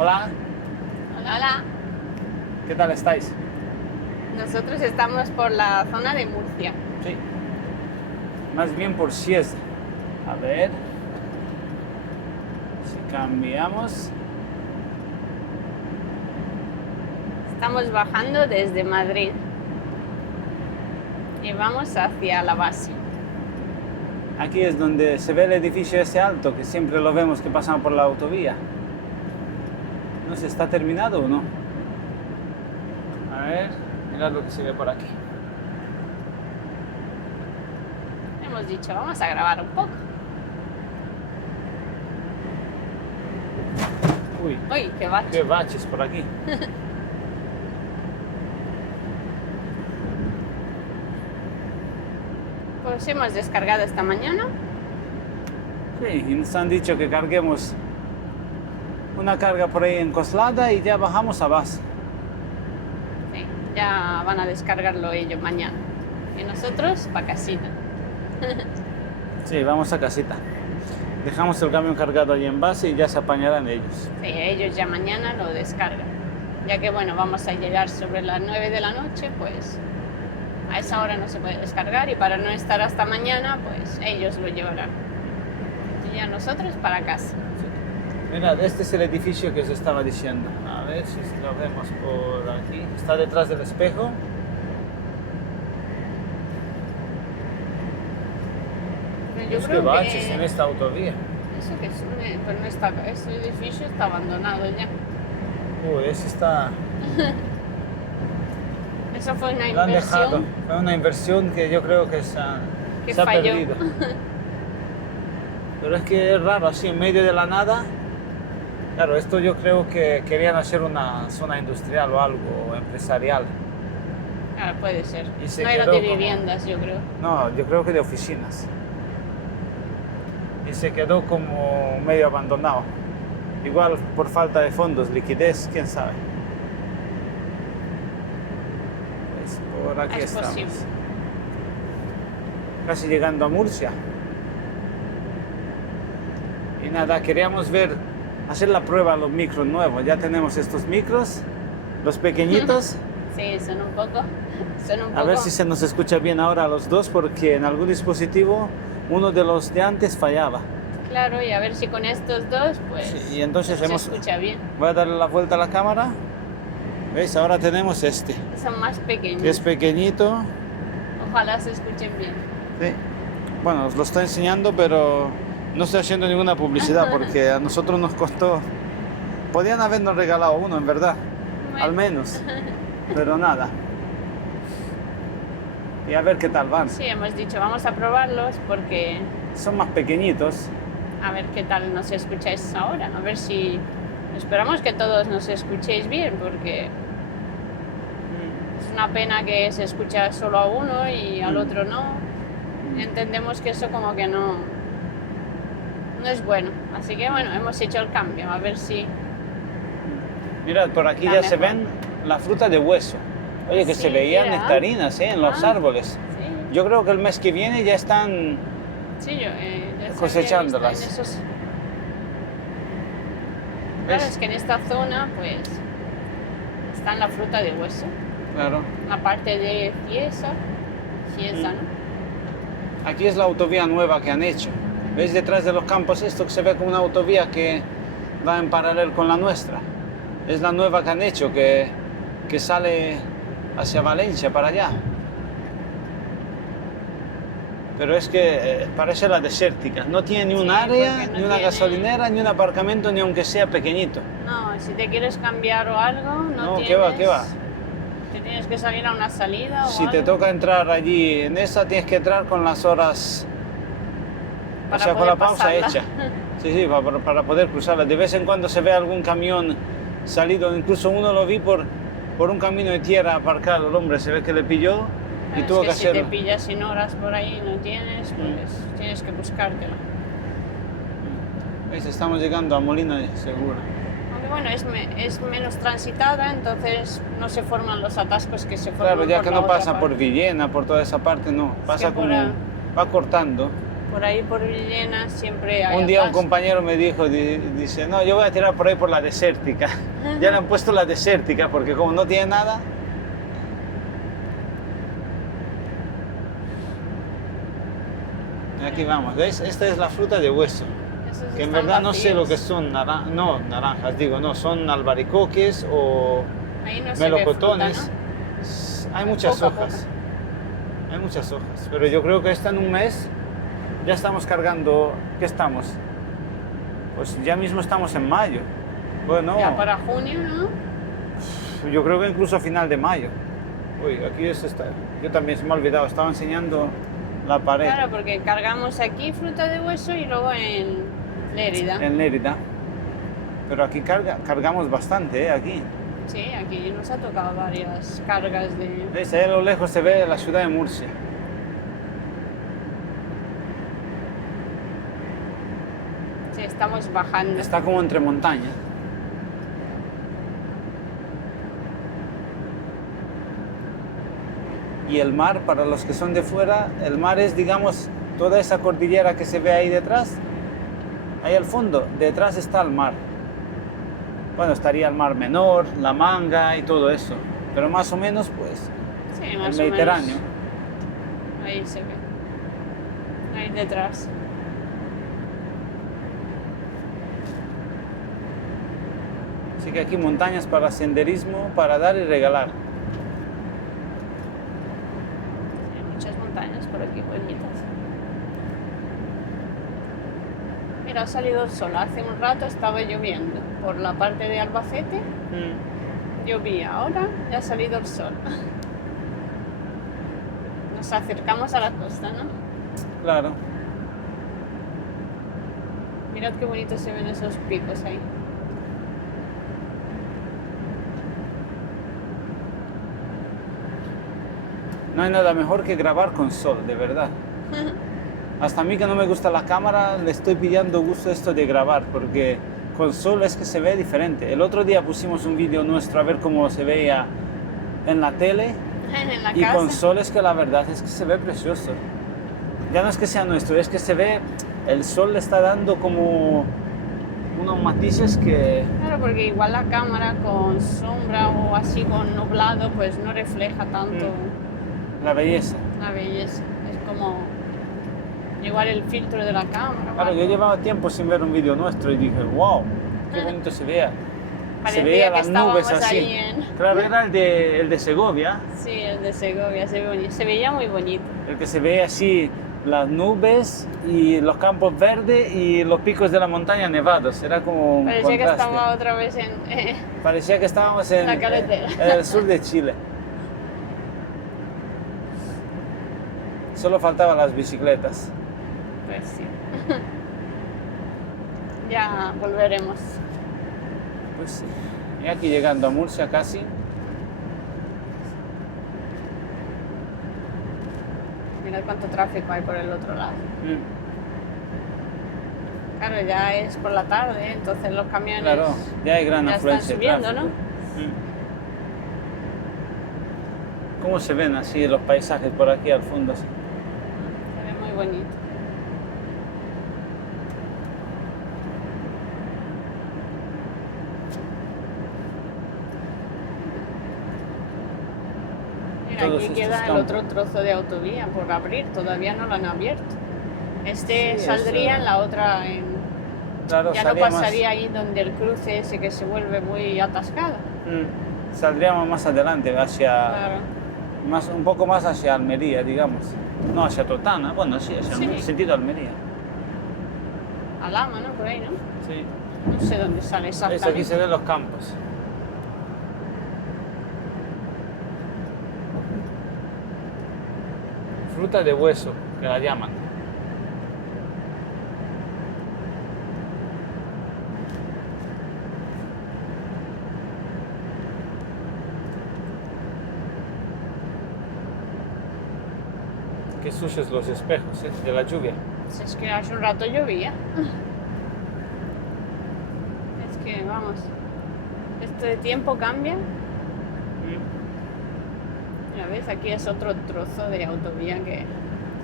Hola, Hola, hola. ¿qué tal estáis? Nosotros estamos por la zona de Murcia. Sí, más bien por Sies. A ver si cambiamos. Estamos bajando desde Madrid y vamos hacia la base. Aquí es donde se ve el edificio ese alto, que siempre lo vemos que pasan por la autovía. No sé, ¿está terminado o no? A ver, mirad lo que se ve por aquí. Hemos dicho, vamos a grabar un poco. Uy, Uy, qué bache. qué baches por aquí. Pues hemos descargado esta mañana. Sí, y nos han dicho que carguemos una carga por ahí en Coslada y ya bajamos a base. Sí, ya van a descargarlo ellos mañana. Y nosotros para casita. Sí, vamos a casita. Dejamos el camión cargado ahí en base y ya se apañarán ellos. Sí, ellos ya mañana lo descargan. Ya que bueno, vamos a llegar sobre las 9 de la noche, pues a esa hora no se puede descargar y para no estar hasta mañana, pues ellos lo llevarán. Y ya nosotros para casa. Mirad, este es el edificio que os estaba diciendo. A ver si lo vemos por aquí. Está detrás del espejo. Pero yo Es que creo baches en esta autovía. eso que es pues no está, ese edificio está abandonado ya. Uy, ese está... Eso fue una Lo han dejado. inversión Fue una inversión que yo creo que que se ha falló. perdido. Pero es que es raro, así en medio de la nada. Claro, esto yo creo que querían hacer una zona industrial o algo empresarial. Ah, puede ser. Y se No era quedó de como- viviendas, yo creo. No, yo creo que de oficinas. Y se quedó como medio abandonado. Igual por falta de fondos, liquidez, quién sabe. Pues por aquí Es estamos. posible. Casi llegando a Murcia. Y nada, queríamos ver, hacer la prueba a los micros nuevos. Ya tenemos estos micros, los pequeñitos. Sí, son un poco. A ver si se nos escucha bien ahora a los dos, porque en algún dispositivo uno de los de antes fallaba. Claro, y a ver si con estos dos, pues. Sí, y entonces se hemos... escucha bien. Voy a darle la vuelta a la cámara. ¿Veis? Ahora tenemos este. Son más pequeños. Es pequeñito. Ojalá se escuchen bien. Sí. Bueno, os lo estoy enseñando, pero no estoy haciendo ninguna publicidad porque a nosotros nos costó... Podían habernos regalado uno, en verdad. Bueno. Al menos. Pero nada. Y a ver qué tal van. Sí, hemos dicho, vamos a probarlos porque Son más pequeñitos. a ver qué tal nos escucháis ahora. A ver si. Esperamos que todos nos escuchéis bien porque es una pena que se escucha solo a uno y al otro no. Entendemos que eso como que no es bueno. Así que bueno, hemos hecho el cambio. A ver si. Mirad, por aquí Está ya se mejor. ven la fruta de hueso. Oye, que Sí, se veían mira. nectarinas en los Ah. árboles. Sí, Yo creo que el mes que viene ya están... sí, yo ya se había Cosechándolas. visto en esos. Claro, ¿Ves? es que en esta zona pues está la fruta de hueso. Claro. La parte de Cieza, ¿no? Aquí es la autovía nueva que han hecho. ¿Veis detrás de los campos esto que se ve como una autovía que va en paralelo con la nuestra? Es la nueva que han hecho, que sale hacia Valencia, para allá. Pero es que parece la desértica. No tiene ni un Sí, área, porque no ni una tiene- gasolinera, ni un aparcamiento, ni aunque sea pequeñito. No, si te quieres cambiar o algo, No, tienes. ¿qué va, qué va? Te tienes que salir a una salida o Si te algo toca entrar allí en esa, tienes que entrar con las horas, o para sea, con poder la pausa pasarla. hecha. Sí, sí, para poder cruzarla. De vez en cuando se ve algún camión salido, incluso uno lo vi por un camino de tierra aparcado. El hombre se ve que le pilló y Es tuvo que si te hacerlo. pillas sin horas por ahí y no tienes, pues tienes que buscártelo. ¿Veis? Estamos llegando a Molina de Segura. Aunque bueno, es menos transitada, entonces no se forman los atascos que se forman Claro, ya por que la no otra pasa parte. por Villena, por toda esa parte, no. Pasa que por como... ahí- va cortando. Por ahí por Villena siempre hay Un día un atascos. compañero me dijo, dice, no, yo voy a tirar por ahí por la desértica. Ya le han puesto la desértica porque como no tiene nada. Aquí vamos, ¿veis? Esta es la fruta de hueso. Esos Que en están verdad no sé lo que vacíos. son, no, naranjas, digo, no, son albaricoques o Ahí no se ve fruta, melocotones. ¿no? Hay muchas Poca, hojas. Hay muchas hojas, pero yo creo que esta en un mes ya estamos cargando. ¿Qué estamos? Pues ya mismo estamos en mayo. Bueno, Ya para junio, ¿no? yo creo que incluso a final de mayo. Uy, aquí es esta. Yo también se me ha olvidado, estaba enseñando la pared Claro, porque cargamos aquí fruta de hueso y luego en Lérida. en Lérida. Pero aquí cargamos bastante, ¿eh? Aquí. Sí, aquí nos ha tocado varias cargas de... ¿Veis? Ahí a lo lejos se ve la ciudad de Murcia. Sí, estamos bajando. Está como entre montañas. Y el mar, para los que son de fuera, el mar es, digamos, toda esa cordillera que se ve ahí detrás. Ahí al fondo, detrás está el mar. Bueno, estaría el mar Menor, la Manga y todo eso. Pero más o menos, pues, Sí, el más o Mediterráneo. menos. Ahí se ve. Ahí detrás. Así que aquí montañas para senderismo, para dar y regalar. Hay muchas montañas por aquí, bonitas. Mira, ha salido el sol. Hace un rato estaba lloviendo. Por la parte de Albacete llovía. Ahora ya ha salido el sol. Nos acercamos a la costa, ¿no? Claro. Mirad qué bonitos se ven esos picos ahí. No hay nada mejor que grabar con sol, de verdad. Hasta a mí que no me gusta la cámara, le estoy pillando gusto esto de grabar, porque con sol es que se ve diferente. El otro día pusimos un vídeo nuestro a ver cómo se veía en la tele, En la y casa. con sol es que la verdad es que se ve precioso. Ya no es que sea nuestro, es que se ve, el sol le está dando como unos matices que... Claro, porque igual la cámara con sombra o así con nublado, pues no refleja tanto La belleza. la belleza. Es como igual el filtro de la cámara. o Claro, yo algo. llevaba tiempo sin ver un vídeo nuestro y dije, wow, qué bonito se veía. Se Parecía veía que las nubes estábamos así. ahí en... Claro, era el de Segovia, Sí, el de Segovia, se veía muy bonito. el que se ve así las nubes y los campos verdes y los picos de la montaña nevados. Era como un Parecía que contraste. estaba otra vez en... Parecía que estábamos en, La carretera. en el sur de Chile. Solo faltaban las bicicletas. Pues sí. Ya volveremos. Pues sí. Y aquí llegando a Murcia casi. Mirad cuánto tráfico hay por el otro lado. Mm, Claro, ya es por la tarde, entonces los camiones Claro, ya hay gran ya están afluencia de subiendo, tráfico. ¿no? Mm. ¿Cómo se ven así los paisajes por aquí al fondo? Se ve muy bonito. Mira, Todos aquí estos queda el campos. otro trozo de autovía por abrir, todavía no lo han abierto. Este Sí, saldría eso- en la otra, Claro, ya no salía pasaría ahí donde el cruce ese que se vuelve muy atascado. Saldríamos más adelante, hacia, Claro. un poco más hacia Almería, digamos. No, hacia Totana, bueno, sí, hacia Sí. sentido Almería. Alhama, ¿no? Por ahí, ¿no? Sí. No sé dónde sale ¿Ves? exactamente. Aquí se ven los campos. Fruta de hueso, que la llaman. Qué sucios los espejos, de la lluvia. Si es que hace un rato llovía. Es que, vamos, esto de tiempo cambia. Ya ves, aquí es otro trozo de autovía que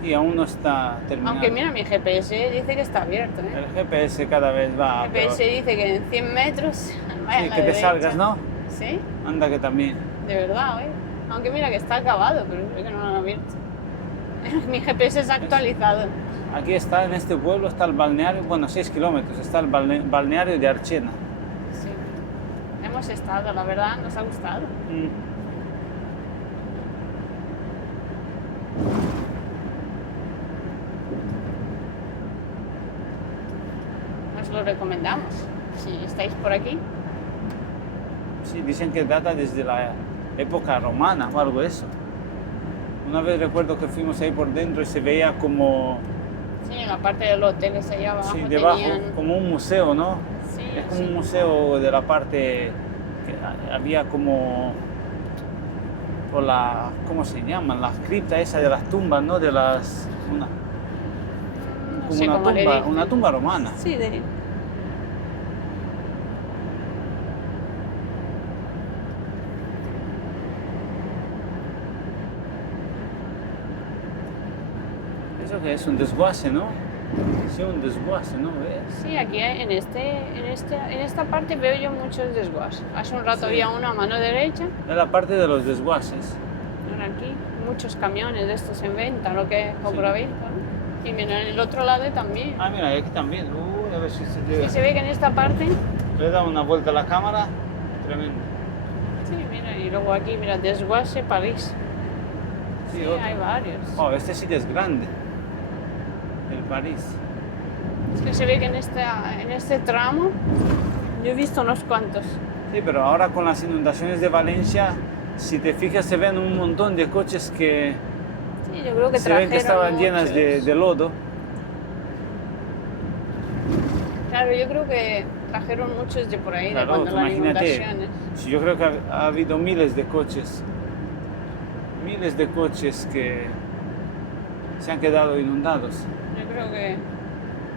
y aún no está terminado. Aunque mira, mi GPS dice que está abierto, ¿eh? El GPS cada vez va El a GPS peor. dice que en 100 metros vaya a Sí, la que te derecha. salgas, ¿no? Sí, Anda que también. de verdad, ¿eh? Aunque mira que está acabado, pero creo que no lo han abierto. Mi GPS es actualizado. Aquí está, en este pueblo está el balneario, bueno, 6 kilómetros, está el balneario de Archena. Sí. Hemos estado, la verdad, nos ha gustado. Os lo recomendamos, si estáis por aquí. Sí, dicen que data desde la época romana o algo de eso. Una vez recuerdo que fuimos ahí por dentro y se veía como, Sí, en la parte del hotel esa allá abajo sí, debajo, tenían... como un museo, ¿no? Sí, Es como sí. un museo de la parte que había como por la, ¿cómo se llaman? La cripta esa de las tumbas, ¿no? De las No como sé cómo le dicen. una tumba romana. Sí, de... Eso que es un desguace, ¿no? Sí, un desguace, ¿no? ¿Ves? Sí, aquí en esta parte veo yo muchos desguaces. Hace un rato Sí. había uno a mano derecha, Es la parte de los desguaces. ahora aquí muchos camiones de estos en venta, lo que compra venta, ¿no? Y mira, en el otro lado también. Ah, mira, y aquí también. A ver si se llega. Y se ve que en esta parte, Le he dado una vuelta a la cámara. Tremendo. sí, mira, y luego aquí, mira, desguace París. Sí, Sí, otro. hay varios. Oh, este sí que es grande. El París. Es que se ve que en este tramo yo he visto unos cuantos. Sí, pero ahora con las inundaciones de Valencia, si te fijas, se ven un montón de coches que Sí, yo creo que se ven que estaban trajeron llenas muchos. de lodo. Claro, yo creo que trajeron muchos de por ahí, Claro, de cuando tú las imagínate. inundaciones. Sí, yo creo que ha habido miles de coches. Miles de coches que se han quedado inundados. Yo creo que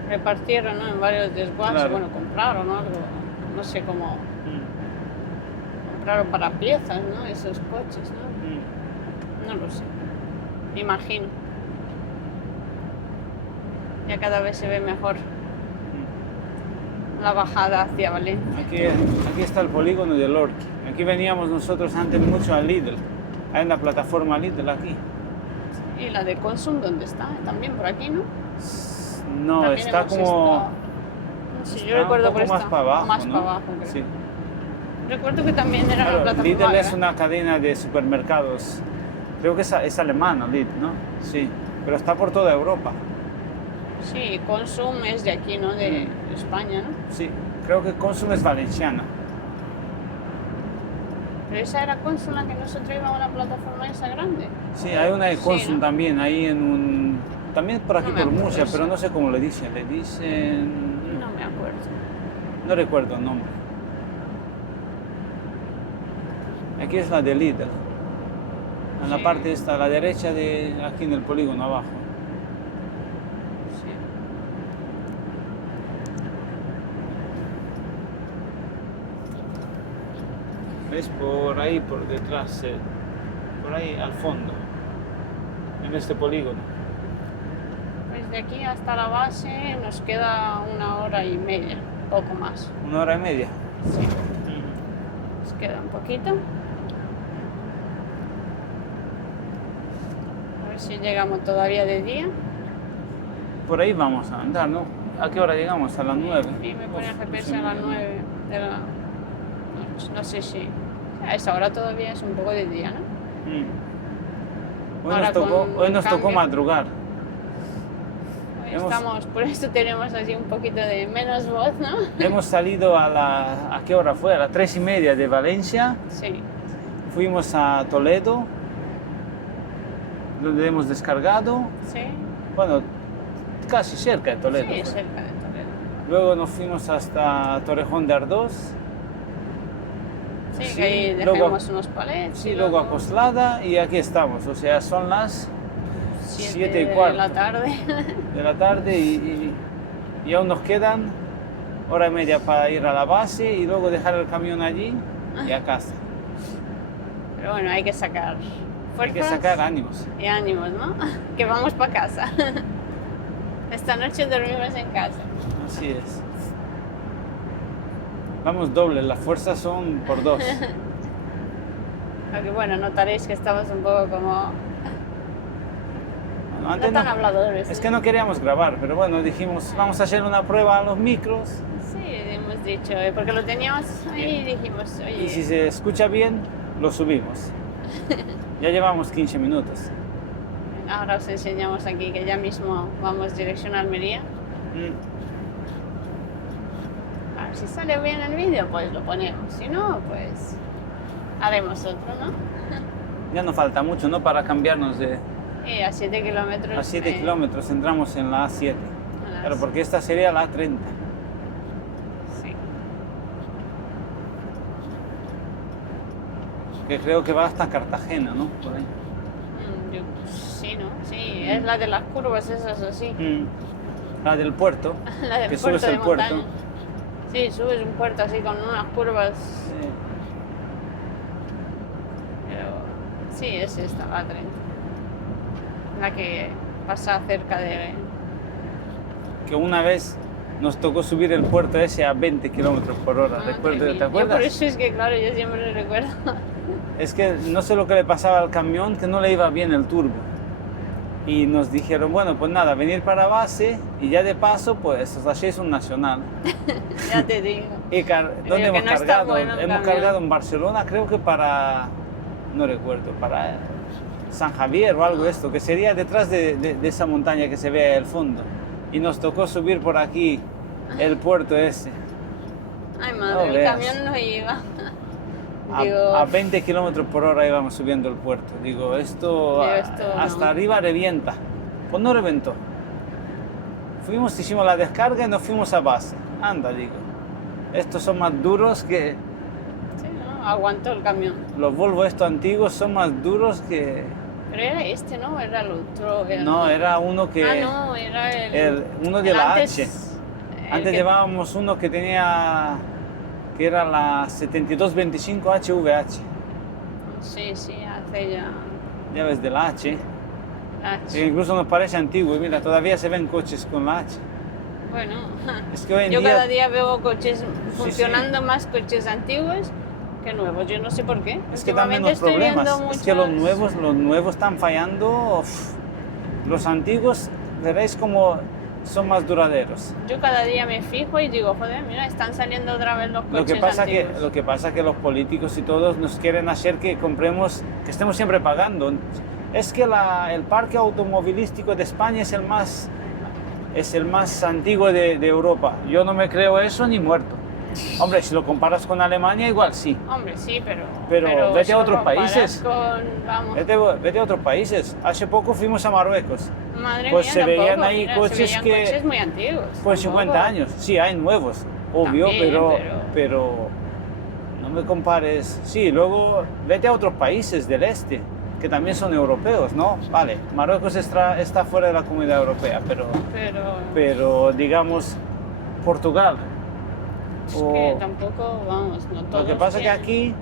repartieron, ¿no?, en varios desguaces, Claro. bueno, compraron, ¿no? Algo, no sé cómo, compraron para piezas, ¿no? Esos coches, ¿no? No lo sé, me imagino. Ya cada vez se ve mejor la bajada hacia Valencia. Aquí está el polígono de Lorca. Aquí veníamos nosotros antes mucho a Lidl. Hay una plataforma Lidl aquí. Y la de Consum, ¿dónde está? También por aquí, ¿no? No, También está hemos como... estado- Sí, está yo recuerdo un por poco esta. más para abajo, Más ¿no? para abajo, creo. Sí. Recuerdo que también era Claro, la plataforma. Lidl es ¿verdad? una cadena de supermercados. Creo que es alemana, Lidl, ¿no? Sí, pero está por toda Europa. Sí, Consum es de aquí, ¿no? De España, ¿no? Sí, creo que Consum es valenciana. Pero esa era Consum la que nosotros íbamos a la plataforma esa grande. Sí, hay una de Sí, Consum ¿no? también, ahí en un... También por aquí, No me por acuerdo Murcia, eso. pero no sé cómo le dicen. Le dicen... No me acuerdo. No recuerdo el nombre. Aquí es la de Lidl. En la Sí. parte esta, a la derecha de aquí en el polígono abajo. Sí. ¿Ves? Por ahí, por detrás, por ahí al fondo, en este polígono. Pues de aquí hasta la base nos queda 1 hora y media, poco más. 1 hora y media. Sí. Nos queda un poquito. A ver si llegamos todavía de día. Por ahí vamos a andar, ¿no? ¿A qué hora llegamos? A las 9. Y me pone el Uf, GPS sí, a las 9 de la noche. No sé si a esa hora todavía es un poco de día, ¿no? Hoy Ahora nos tocó, con hoy nos tocó cambio. madrugar. Hoy Hemos- estamos, por eso tenemos así un poquito de menos voz, ¿no? Hemos salido ¿a qué hora fue? A las 3:30 de Valencia. Sí. Fuimos a Toledo, donde hemos descargado. Sí. Bueno, casi cerca de Toledo. Sí, fue. cerca de Toledo. Luego nos fuimos hasta Torrejón de Ardoz. Sí, Sí, que ahí luego- dejamos unos palets. Sí, luego a Coslada y aquí estamos. O sea, son las 7 y de cuarto la tarde. de la tarde y aún nos quedan 1 hora y media para ir a la base y luego dejar el camión allí y a casa. Pero bueno, hay que sacar Hay que fuerzas sacar ánimos. y ánimos, ¿no? Que vamos para casa. Esta noche dormimos en casa. Así es. Vamos doble, las fuerzas son por 2. Aunque bueno, notaréis que estamos un poco como... Bueno, No antes tan no- habladores. es que no queríamos grabar, pero bueno, dijimos, vamos a hacer una prueba a los micros Sí, hemos dicho, porque lo teníamos ahí y dijimos, oye... y si se escucha bien, lo subimos. Ya llevamos 15 minutos. Ahora os enseñamos aquí que ya mismo vamos dirección a Almería. Mm, A ver si sale bien el vídeo, pues lo ponemos. Si no, pues haremos otro, ¿no? Ya no falta mucho, ¿no? Para cambiarnos de Y a 7 kilómetros. a 7 kilómetros, entramos en la A7. a las- Claro, porque esta sería la A30. Sí. Que creo que va hasta Cartagena, ¿no? Por ahí. Sí, ¿no? Sí, es la de las curvas esas así. La del puerto. La del Que puerto subes de el puerto. montaña. Sí, subes un puerto así con unas curvas. Pero sí, es esta, la 30. La que pasa cerca de... Que una vez nos tocó subir el puerto ese a 20 kilómetros por hora. Madre ¿Recuerdo? mía. ¿Te Yo acuerdas? por eso es que, claro, yo siempre lo recuerdo. Es que no sé lo que le pasaba al camión, que no le iba bien el turbo. Y nos dijeron, bueno, pues nada, venir para base y ya de paso, pues os hacéis un nacional. Ya te digo. Y ¿dónde que hemos no está cargado? bueno el Hemos camión. cargado en Barcelona, creo que para, no recuerdo, para San Javier o algo esto, que sería detrás de esa montaña que se ve al fondo. Y nos tocó subir por aquí el puerto ese. Ay, No madre, el veas. camión no iba. A, Digo, a 20 kilómetros por hora íbamos subiendo el puerto. Digo, esto, Digo, esto hasta no. arriba revienta. Pues no reventó. Fuimos, hicimos la descarga y nos fuimos a base. Anda, digo. Estos son más duros que... sí, ¿no? Aguantó el camión. Los Volvo estos antiguos son más duros que... Pero era este, ¿no? Era el otro. No, era uno que... Ah, no, era uno de el la antes, H. el Antes que- llevábamos uno que tenía... que era la 7225 HVH. Sí, sí, hace ya... Ya ves, de la H. Ah, Que incluso nos parece antiguo. Y mira, todavía se ven coches con la H. bueno, Es que hoy en yo día... cada día veo coches sí. funcionando más coches antiguos que nuevos. Yo no sé por qué. Es que también Últimamente los estoy viendo problemas. Es que los muchas- nuevos están fallando. Uf. Los antiguos, veréis como son más duraderos. Yo cada día me fijo y digo, joder, mira, están saliendo otra vez los coches antiguos. Lo que pasa que los políticos y todos nos quieren hacer que compremos, que estemos siempre pagando. Es que el parque automovilístico de España es el más antiguo de Europa. Yo no me creo eso ni muerto. Hombre, si lo comparas con Alemania, igual sí. Hombre, sí, pero vete si a lo otros comparas países. Vamos, Vete a otros países. Hace poco fuimos a Marruecos. madre pues mía, se tampoco, veían ahí mira, coches se veían que- coches muy antiguos. Pues 50 tampoco. años. Sí, hay nuevos, obvio, También, pero no me compares. Sí, luego vete a otros países del este, que también son europeos, ¿no? Vale, Marruecos está fuera de la Comunidad Europea, pero digamos Portugal. Es o- que tampoco, vamos, no todos Lo que pasa es que tienen. aquí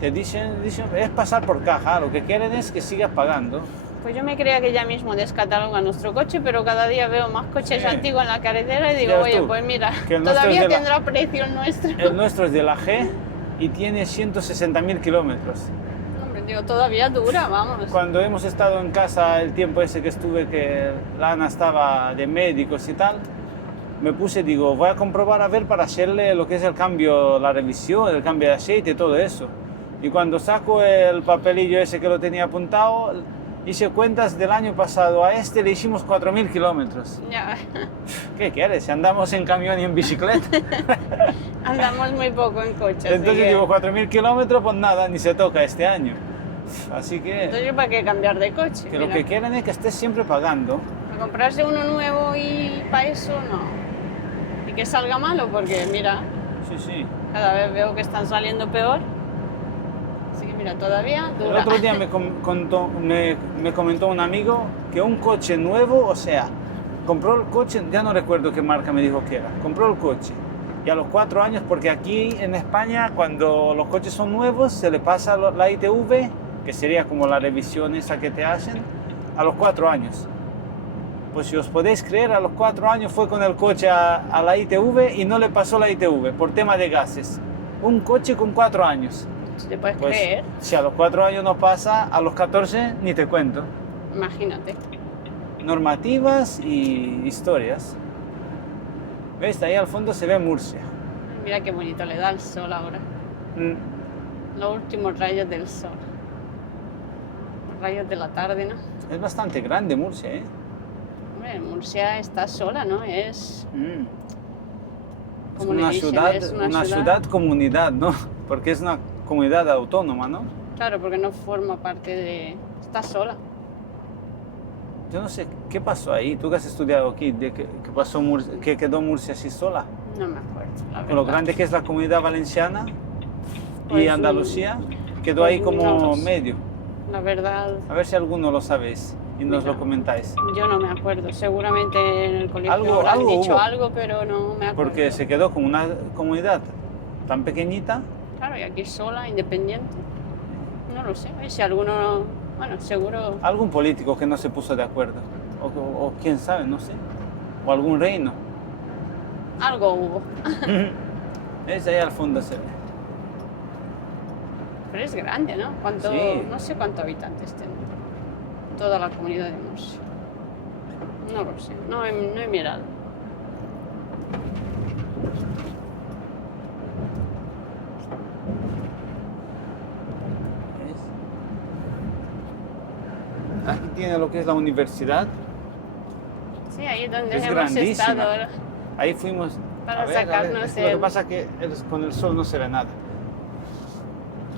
te dicen, es pasar por caja, lo que quieren es que sigas pagando. Pues yo me creía que ya mismo descatalogan nuestro coche, pero cada día veo más coches Sí. antiguos en la carretera y digo, Ya ves oye, tú, pues mira, que el nuestro todavía es de la- tendrá precio el nuestro. El nuestro es de la G y tiene 160.000 kilómetros. Hombre, digo, todavía dura, vamos. Cuando hemos estado en casa el tiempo ese que estuve, que la Ana estaba de médicos y tal, me puse, digo, voy a comprobar a ver para hacerle lo que es el cambio, la revisión, el cambio de aceite y todo eso. Y cuando saco el papelillo ese que lo tenía apuntado, hice cuentas del año pasado. A este le hicimos 4.000 kilómetros. Ya, ¿Qué quieres? Si andamos en camión y en bicicleta. andamos muy poco en coche. así Entonces que- digo, 4.000 kilómetros, pues nada, ni se toca este año. Así que Entonces, ¿para qué cambiar de coche? lo Mira, que quieren es que estés siempre pagando. para comprarse uno nuevo y para eso no. Y que salga malo, porque mira, Sí, sí. cada vez veo que están saliendo peor. Así que mira, todavía El dura. otro día me comentó un amigo que un coche nuevo, o sea, compró el coche, ya no recuerdo qué marca me dijo que era, compró el coche y a los 4 años, porque aquí en España cuando los coches son nuevos se le pasa la ITV que sería como la revisión esa que te hacen, a los 4 años. Pues si os podéis creer, a los 4 años fue con el coche a la ITV y no le pasó la ITV por tema de gases. Un coche con 4 años. ¿Si te puedes Pues creer? si a los 4 años no pasa, a los 14 ni te cuento. Imagínate. Normativas y historias. ¿Ves? Ahí al fondo se ve Murcia. Mira qué bonito le da el sol ahora. Los últimos rayos del sol. Los rayos de la tarde, ¿no? Es bastante grande Murcia, ¿eh? Hombre, Murcia está sola, ¿no? Es... Es como le una dicen, ciudad, es una ciudad comunidad, ¿no? Porque es una comunidad autónoma, ¿no? Claro, porque no forma parte de... Está sola. Yo no sé qué pasó ahí. Tú que has estudiado aquí, de que pasó que quedó Murcia así sola. No me acuerdo, la Con lo verdad. grande que es la comunidad valenciana Pues, y Andalucía, quedó pues ahí no como lo sé. medio. La verdad, A ver si alguno lo sabéis y nos Mira. lo comentáis. yo no me acuerdo. Seguramente en el colegio Algo- habrán algo dicho hubo. algo, pero no me acuerdo. Porque se quedó como una comunidad tan pequeñita. Claro, y aquí sola, independiente. No lo sé. Si alguno... Bueno, seguro... Algún político que no se puso de acuerdo. O quién sabe, no sé. O algún reino. Algo hubo. Es ahí al fondo se ve. Pero es grande, ¿no? ¿Cuánto, Sí. No sé cuántos habitantes tiene toda la comunidad de Murcia. No lo sé, no he mirado. ¿Ves? Aquí tiene lo que es la universidad. Sí, ahí es donde Es hemos grandísima. estado ahora. Ahí fuimos Para a ver, sacarnos es que Lo que el- pasa es que con el sol no se ve nada.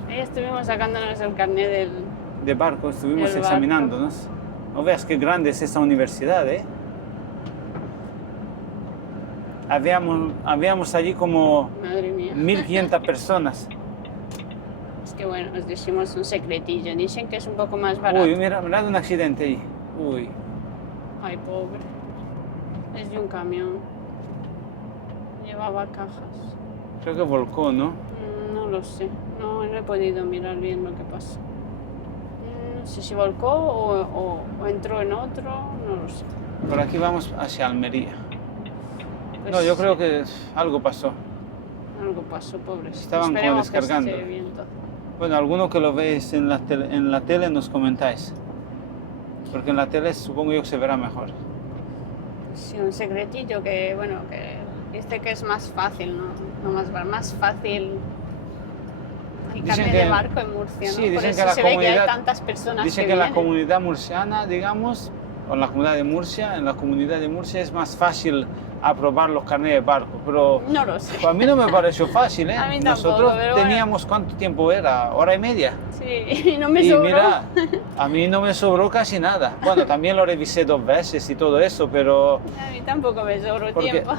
Ahí estuvimos sacándonos el carnet del... De barco estuvimos El barco. examinándonos. No veas qué grande es esa universidad, ¿eh? Habíamos allí como Madre mía. 1500 personas. Es que bueno, os decimos un secretillo. Dicen que es un poco más barato. Uy, mira un accidente ahí. Uy, Ay, pobre. Es de un camión. Llevaba cajas. creo que volcó, ¿no? No lo sé. No he podido mirar bien lo que pasó. No sé si volcó o entró en otro. No lo sé. Por aquí vamos hacia Almería. Pues No, yo creo que algo pasó. algo pasó, pobre. Estaban como Esperemos que descargando. esté bien todo. Bueno, alguno que lo veis en la tele nos comentáis. Porque en la tele supongo yo que se verá mejor. Sí, un secretillo que, bueno, que dice que es más fácil, ¿no? No más fácil el Dicen carnet que- de barco en Murcia, ¿no? sí, Por dicen eso que la se ve que hay comunidad- tantas personas Dicen que que la vienen. comunidad murciana, digamos, o en la comunidad de Murcia, en la comunidad de Murcia es más fácil aprobar los carnets de barco, pero No lo sé. pues a mí no me pareció fácil, ¿eh? A mí tampoco, Nosotros pero bueno. teníamos, ¿cuánto tiempo era? ¿Hora y media? Sí, y no me Y sobró. mira, a mí no me sobró casi nada. Bueno, también lo revisé 2 veces y todo eso, pero A mí tampoco me sobró Porque- tiempo.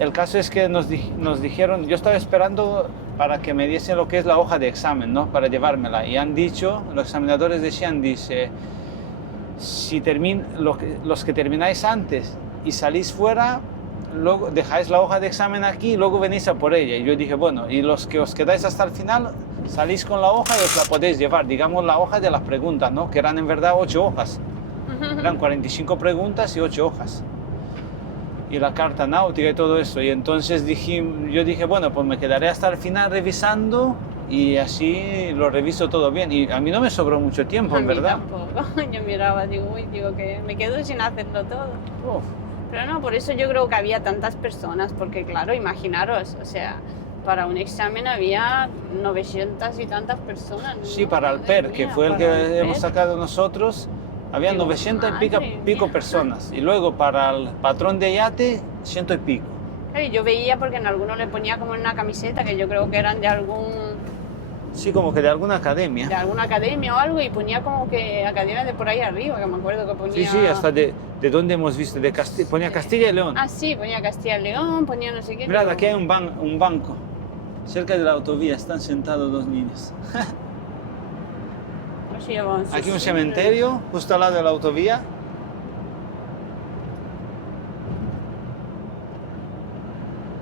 el caso es que nos dijeron, yo estaba esperando para que me diesen lo que es la hoja de examen, ¿no? Para llevármela. Y han dicho, los examinadores decían, dice, si los que termináis antes y salís fuera, luego dejáis la hoja de examen aquí y luego venís a por ella. Y yo dije, bueno, y los que os quedáis hasta el final, salís con la hoja y os la podéis llevar, digamos la hoja de las preguntas, ¿no? Que eran en verdad 8 hojas. Eran 45 preguntas y 8 hojas. Y la carta náutica y todo eso. Y entonces yo dije, bueno, pues me quedaré hasta el final revisando y así lo reviso todo bien. Y a mí no me sobró mucho tiempo, A en mí verdad. tampoco. Yo miraba, digo, uy, digo que me quedo sin hacerlo todo. Uf. Pero no, por eso yo creo que había tantas personas, porque claro, imaginaros, o sea, para un examen había 900 y tantas personas. ¿no? Sí, para el Madre PER, que mía, fue el para que hemos PER. sacado nosotros, había Digo, 900 y madre pico mía. personas. Y luego para el patrón de yate, 100 y pico. Claro, y yo veía porque en alguno le ponía como en una camiseta que yo creo que eran de Sí, como que de alguna academia. alguna academia o algo y ponía como que academia de por ahí arriba, que me acuerdo que ponía... Sí, sí, hasta de donde hemos visto, de ponía Castilla y León. Ah, sí, ponía Castilla y León, ponía no sé qué. Mirad, digo, aquí hay un banco. Cerca de la autovía están sentados 2 niños. pues sí, llevaban sus Aquí un siglos. cementerio, justo al lado de la autovía.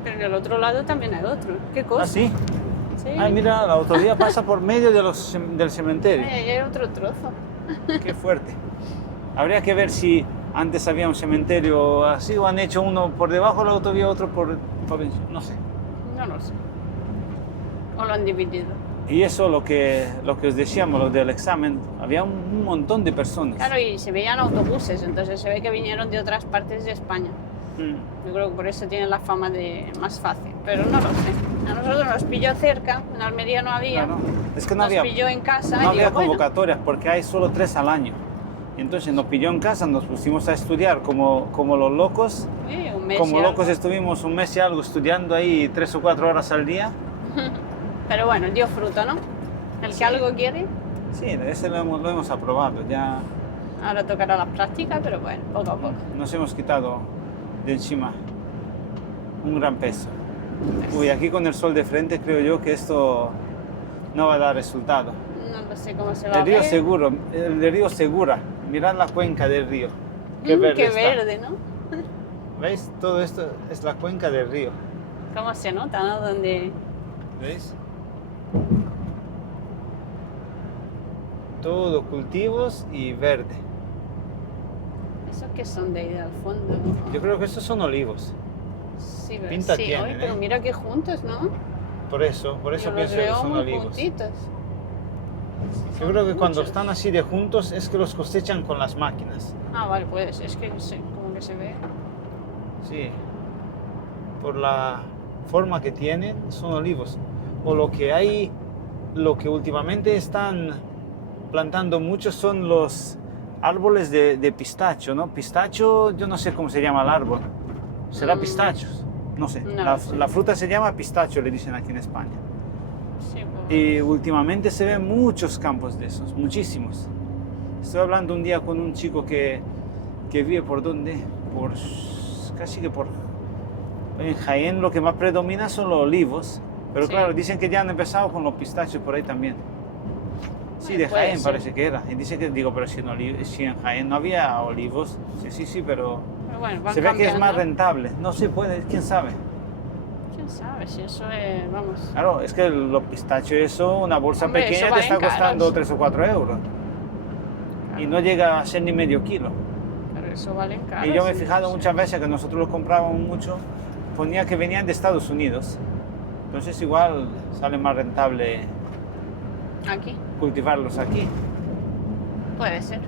Pero en el otro lado también hay otro. ¿Qué cosa? Ah, sí. Sí. Ah, mira, la autovía pasa por medio de del cementerio. Ay, ahí hay otro trozo. Qué fuerte. Habría que ver si antes había un cementerio así o han hecho uno por debajo de la autovía, otro por encima. No sé. No lo sé. O lo han dividido. Y eso lo que os decíamos, lo del examen, había un montón de personas. Claro, y se veían autobuses, entonces se ve que vinieron de otras partes de España. Yo creo que por eso tienen la fama de más fácil, pero no lo sé. A nosotros nos pilló cerca, en Almería no había. Claro. Es que no Nos había, pilló en casa. no y había digo, bueno, convocatorias porque hay solo 3 al año. Y entonces nos pilló en casa, nos pusimos a estudiar como los locos. un mes Como y locos algo. estuvimos un mes y algo estudiando ahí 3 o 4 horas al día. Pero bueno, dio fruto, ¿no? El Sí. que algo quiere, Sí, ese lo hemos aprobado. Ya ahora tocará la práctica, pero bueno, poco a poco. nos hemos quitado de encima un gran peso. Uy, aquí con el sol de frente creo yo que esto no va a dar resultado. No lo sé cómo se va a El río ver. Seguro, el río Segura, mirad la cuenca del río. Qué verde qué está. verde, ¿no? ¿Veis? Todo esto es la cuenca del río. Cómo se nota, ¿no? Donde... ¿Veis? Todo cultivos y verde. ¿Esos que son de ahí al fondo? Yo creo que estos son olivos. Sí, pero, pinta sí, tienen, oye, pero ¿eh? mira que juntos, ¿no? Por eso Yo los pienso que veo son muy olivos. juntitos. Yo creo que cuando muchos. están así de juntos es que los cosechan con las máquinas. Ah, vale, pues es que como que se ve. Sí. Por la forma que tienen, son olivos. O lo que últimamente están plantando mucho son los árboles de pistacho, ¿no? Pistacho, yo no sé cómo se llama el árbol. ¿Será pistachos? No sé. No la, lo sé. la fruta se llama pistacho, le dicen aquí en España. Sí, pues, Y últimamente se ven muchos campos de esos, muchísimos. Estoy hablando un día con un chico que vive por dónde, casi que por... En Jaén lo que más predomina son los olivos, pero Sí. claro, dicen que ya han empezado con los pistachos por ahí también. Sí, de puede Jaén ser. parece que era. Y dice que, digo, pero si en Jaén no había olivos, sí, pero bueno, van se ve que es más cambiando. rentable. No se puede, quién sabe. ¿Quién sabe si eso es, vamos... Claro, es que los pistachos, eso, una bolsa Hombre, pequeña eso te está valen costando caros. 3 o 4 euros. Y no llega a ser ni medio kilo. Pero eso valen caro. Y yo me he sí, fijado sí. muchas veces que nosotros los comprábamos mucho, ponía que venían de Estados Unidos. Entonces igual sale más rentable Aquí, cultivarlos aquí. puede ser.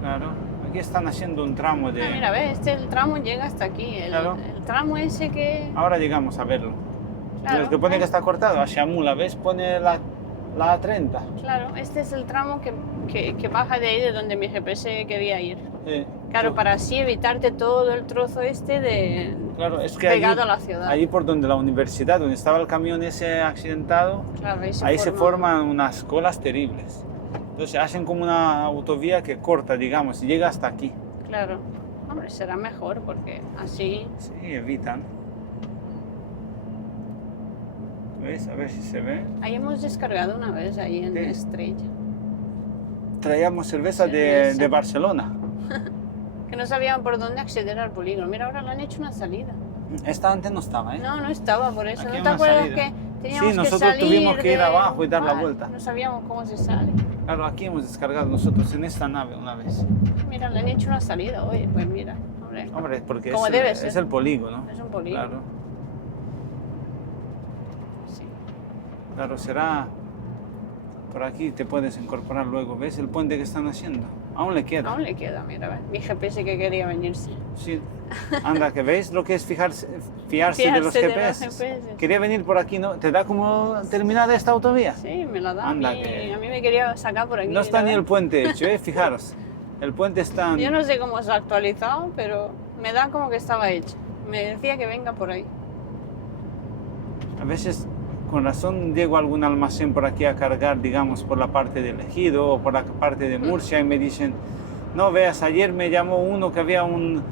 Claro, aquí están haciendo un tramo de... Ah, mira, ves, el tramo llega hasta aquí. Claro. El tramo ese que... Ahora llegamos a verlo. Claro, El que pone ¿eh? que está cortado, hacia Mula, ¿ves? Pone la A30. Claro, este es el tramo que baja de ahí de donde mi GPS quería ir. Claro, Tú- para así evitarte todo el trozo este de Claro, es que allí, pegado a la ciudad. allí por donde la universidad, donde estaba el camión ese accidentado, Claro, ahí se forman unas colas terribles. Entonces hacen como una autovía que corta, digamos, y llega hasta aquí. Claro. Hombre, será mejor porque así... Sí, evitan. ¿Ves? A ver si se ve. Ahí hemos descargado una vez, ahí en ¿Qué? Estrella. Traíamos cerveza Cerveza. de Barcelona. Que no sabían por dónde acceder al polígono. Mira, ahora le han hecho una salida. Esta antes no estaba, ¿eh? No, no estaba por eso. Aquí ¿No hay te una acuerdas salida. que teníamos Sí, nosotros que salir tuvimos que ir de- abajo y dar la Ah, vuelta. No sabíamos cómo se sale. Claro, aquí hemos descargado nosotros en esta nave una vez. Mira, le han hecho una salida. Oye, pues mira, hombre, Hombre, porque Como es, debe es ser. el polígono. es un polígono. Claro, Sí. claro, será por aquí, te puedes incorporar luego. ¿Ves el puente que están haciendo? Aún le queda. Aún le queda, mira, ¿ves? Mi GPS que quería venirse. Sí. Anda, que veis lo que es fiarse de los Fiarse de los GPS. GPS. Quería venir por aquí, ¿no? ¿Te da como terminar esta autovía? Sí, me la da. Anda, a mí, que- a mí me quería sacar por aquí. No está mira, ni el ¿ves? puente hecho, ¿eh? Fijaros. El puente está... Yo no sé cómo se ha actualizado, pero me da como que estaba hecho. Me decía que venga por ahí. A veces, con razón, llego a algún almacén por aquí a cargar, digamos, por la parte del Ejido o por la parte de Murcia y me dicen, no veas, ayer me llamó uno que había un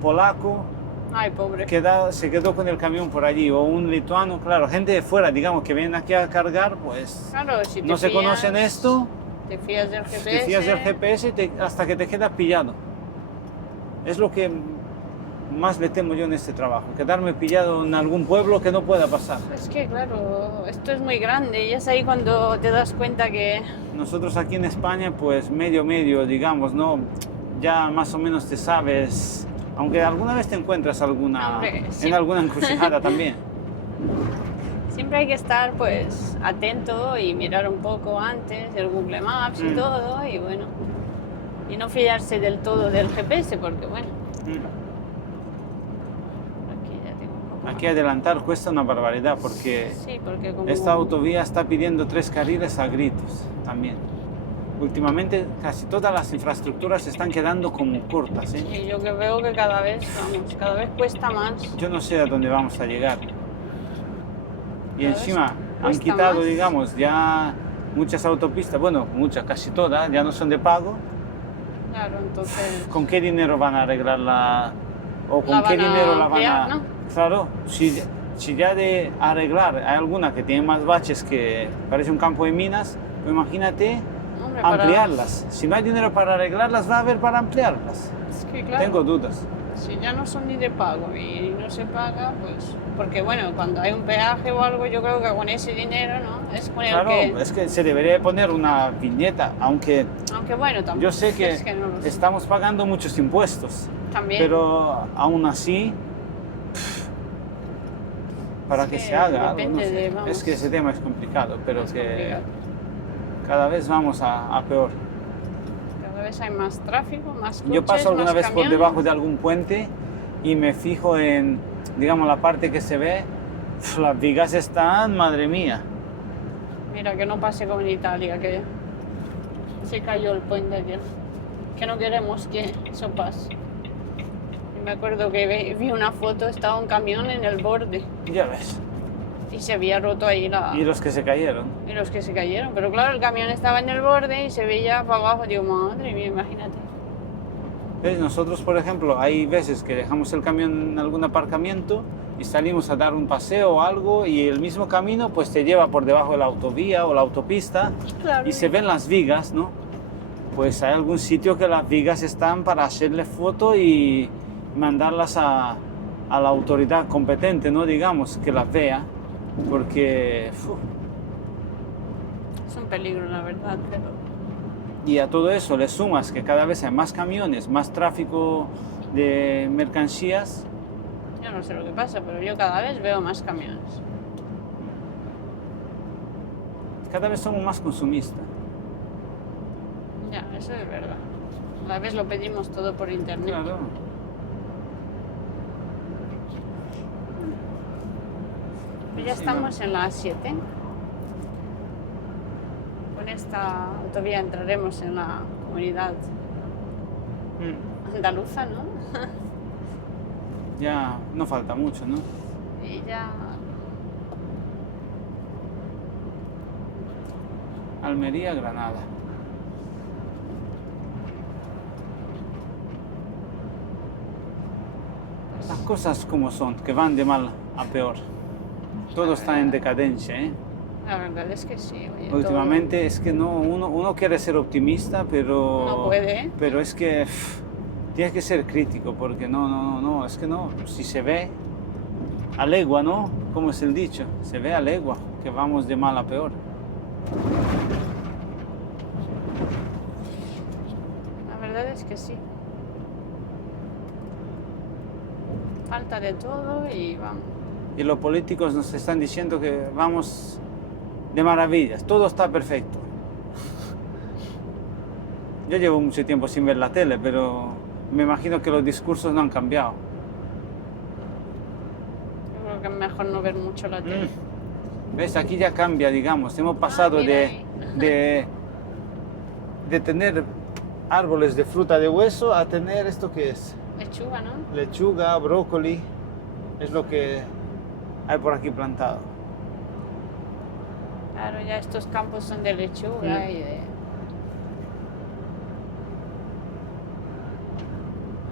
polaco Ay, pobre. que se quedó con el camión por allí, o un lituano, claro, gente de fuera, digamos, que vienen aquí a cargar, pues Claro, si te no se fías- conocen esto, Te fías del GPS. te fías del GPS hasta que te quedas pillado. Es lo que más le temo yo en este trabajo, quedarme pillado en algún pueblo que no pueda pasar. Es que claro, esto es muy grande y es ahí cuando te das cuenta que... Nosotros aquí en España, pues medio, digamos, ¿no? Ya más o menos te sabes, aunque alguna vez te encuentras Hombre, sí. en alguna encrucijada también. Siempre hay que estar pues atento y mirar un poco antes el Google Maps y todo y bueno, y no fiarse del todo del GPS porque bueno, aquí ya tengo un poco Aquí adelantar cuesta una barbaridad porque sí, porque como... esta autovía está pidiendo 3 carriles a gritos también. Últimamente casi todas las infraestructuras se están quedando como cortas, ¿eh? Sí, yo que veo que cada vez, vamos, cada vez cuesta más. Yo no sé a dónde vamos a llegar. Y Cada encima vez han cuesta quitado, más. digamos, ya muchas autopistas, bueno, muchas, casi todas, ya no son de pago. Claro, entonces... ¿Con qué dinero van a arreglarla? ¿O con La qué van a dinero la van ampliar, a...? ¿no? Claro, si ya de arreglar hay alguna que tiene más baches que parece un campo de minas, pues imagínate Hombre, para- ampliarlas. Si no hay dinero para arreglarlas, va a haber para ampliarlas. Es que claro, Tengo dudas. si ya no son ni de pago y no se paga, pues... Porque bueno, cuando hay un peaje o algo, yo creo que con ese dinero, ¿no? Es con el Claro, que... es que se debería poner una viñeta, aunque Aunque bueno, tampoco... yo sé que, es que no lo sé. estamos pagando muchos impuestos, También... pero aún así, para Es que que se haga algo, depende no sé. de, vamos, Es que ese tema es complicado, pero es que complicado. cada vez vamos a peor. Cada vez hay más tráfico, más coches, Yo paso alguna más vez por camiones. debajo de algún puente y me fijo en, digamos, la parte que se ve, las vigas están, madre mía. Mira, que no pase como en Italia, que se cayó el puente aquel. Que no queremos que eso pase. Y me acuerdo que vi una foto, estaba un camión en el borde Ya ves. y se había roto ahí la... Y los que se cayeron. y los que se cayeron. Pero claro, el camión estaba en el borde y se veía para abajo. Digo, madre mía, imagínate. ¿Ves? Nosotros, por ejemplo, hay veces que dejamos el camión en algún aparcamiento y salimos a dar un paseo o algo y el mismo camino pues te lleva por debajo de la autovía o la autopista Claro. y se ven las vigas, ¿no? Pues hay algún sitio que las vigas están para hacerle foto y mandarlas a la autoridad competente, ¿no? Digamos, que las vea, porque... Es un peligro, la verdad, pero... Y a todo eso le sumas que cada vez hay más camiones, más tráfico de mercancías. Yo no sé lo que pasa, pero yo cada vez veo más camiones. Cada vez somos más consumistas. Ya, eso es verdad. A la vez lo pedimos todo por internet. Claro. Pues ya Sí, estamos en la A7. Con esta autovía entraremos en la comunidad andaluza, ¿no? Ya no falta mucho, ¿no? Y ya... Almería, Granada. Las cosas como son, que van de mal a peor. Todo está en decadencia, ¿eh? La verdad es que sí. Oye, Últimamente es que no, uno quiere ser optimista, pero... No puede, ¿eh? Pero es que tienes que ser crítico, porque no, es que no. Si se ve a legua, ¿no? Como es el dicho, se ve a legua, que vamos de mal a peor. La verdad es que sí. Falta de todo y vamos. Y los políticos nos están diciendo que vamos de maravillas, todo está perfecto. Yo llevo mucho tiempo sin ver la tele, pero me imagino que los discursos no han cambiado. Yo creo que es mejor no ver mucho la tele. ¿Ves? Aquí ya cambia, digamos. Hemos pasado mira de tener árboles de fruta de hueso a tener esto que es Lechuga, ¿no? lechuga, brócoli. Es lo que hay por aquí plantado. Claro, ya estos campos son de lechuga y de...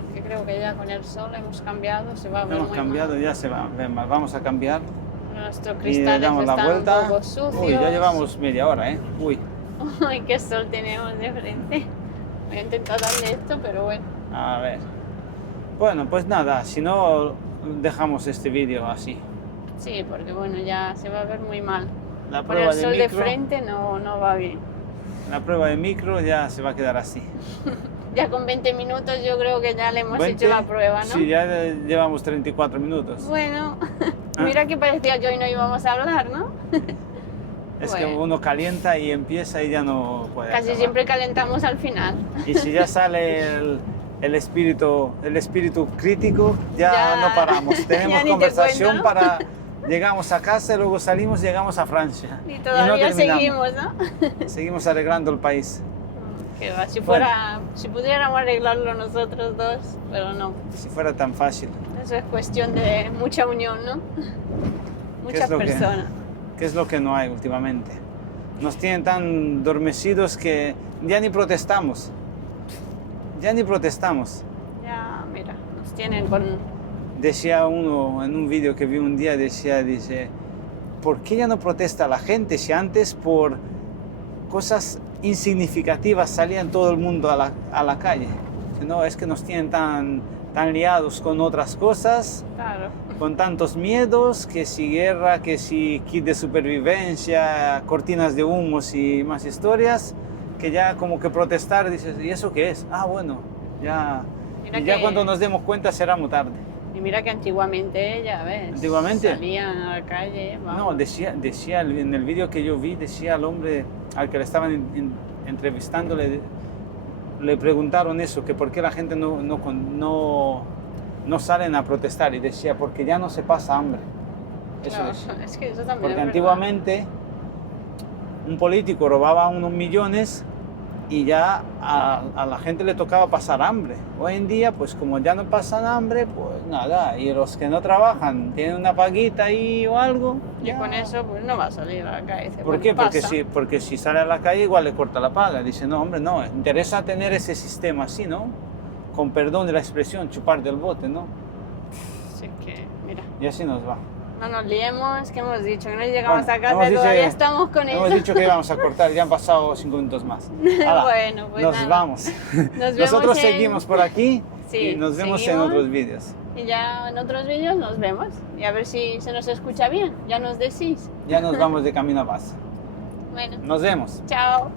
Aunque creo que ya con el sol hemos cambiado, se va a ver Hemos muy cambiado, ya se va a ver mal. Vamos a cambiar mal. Nuestros y cristales damos la están vuelta. un poco sucios. Uy, ya llevamos media hora, ¿eh? Uy, Ay, qué sol tenemos de frente. Voy a intentar darle esto, pero bueno. a ver. Bueno, pues nada, si no, dejamos este vídeo así. Sí, porque bueno, ya se va a ver muy mal. La Con el prueba de sol de micro, frente no va bien. la prueba de micro ya se va a quedar así. Ya con 20 minutos yo creo que ya le hemos 20, hecho la prueba, ¿no? Sí, ya llevamos 34 minutos. Bueno, Ah. mira que parecía que hoy no íbamos a hablar, ¿no? Es que Bueno. uno calienta y empieza y ya no puede Casi acabar. siempre calentamos al final. Y si ya sale el espíritu crítico, ya Ya, no paramos. Tenemos ya ni te conversación cuento, ¿no? para... Llegamos a casa, luego salimos, llegamos a Francia. Y no todavía terminamos. seguimos, ¿no? Seguimos arreglando el país. Que va, si Bueno. si pudiéramos arreglarlo nosotros dos, pero no. Si fuera tan fácil. Eso es cuestión de mucha unión, ¿no? Muchas lo que- personas. ¿Qué es lo que no hay últimamente? Nos tienen tan dormecidos que ya ni protestamos. Ya ni protestamos. Ya, mira, nos tienen con... Decía uno en un vídeo que vi un día, dice, ¿por qué ya no protesta la gente si antes por cosas insignificativas salían todo el mundo a la calle? No, es que nos tienen tan liados con otras cosas, Claro. con tantos miedos, que si guerra, que si kit de supervivencia, cortinas de humos y más historias, que ya como que protestar, dices, ¿y eso qué es? Ah, bueno, ya, Mira y ya que- cuando nos demos cuenta será muy tarde. Y mira que antiguamente, ya ves, ¿Antiguamente? salían a la calle, vamos. No, decía en el vídeo que yo vi, decía al hombre al que le estaban entrevistando, le preguntaron eso, que por qué la gente no salen a protestar, y decía, porque ya no se pasa hambre. Eso Claro, decía. es que eso también Porque es verdad. antiguamente un político robaba unos millones y ya a la gente le tocaba pasar hambre. Hoy en día, pues como ya no pasan hambre, pues nada, y los que no trabajan tienen una paguita ahí o algo. Y ya. con eso pues no va a salir a la calle. ¿Por Bueno, qué? pasa. Porque si sale a la calle igual le corta la paga. Dice, no, hombre, no, interesa tener ese sistema así, ¿no? Con perdón de la expresión, chupar del bote, ¿no? Así que, mira, Y así nos va. no nos liemos, que hemos dicho, que no llegamos Bueno, a casa hemos y dicho todavía que- estamos con Hemos eso. dicho que íbamos a cortar, ya han pasado 5 minutos más. Hala, Bueno, pues nos nada. vamos. Nos Nosotros vemos en- seguimos por aquí Sí, y nos vemos seguimos. en otros vídeos. Y ya en otros vídeos nos vemos. Y a ver si se nos escucha bien. Ya nos decís. Ya nos vamos de camino a casa. Bueno, Nos vemos. chao.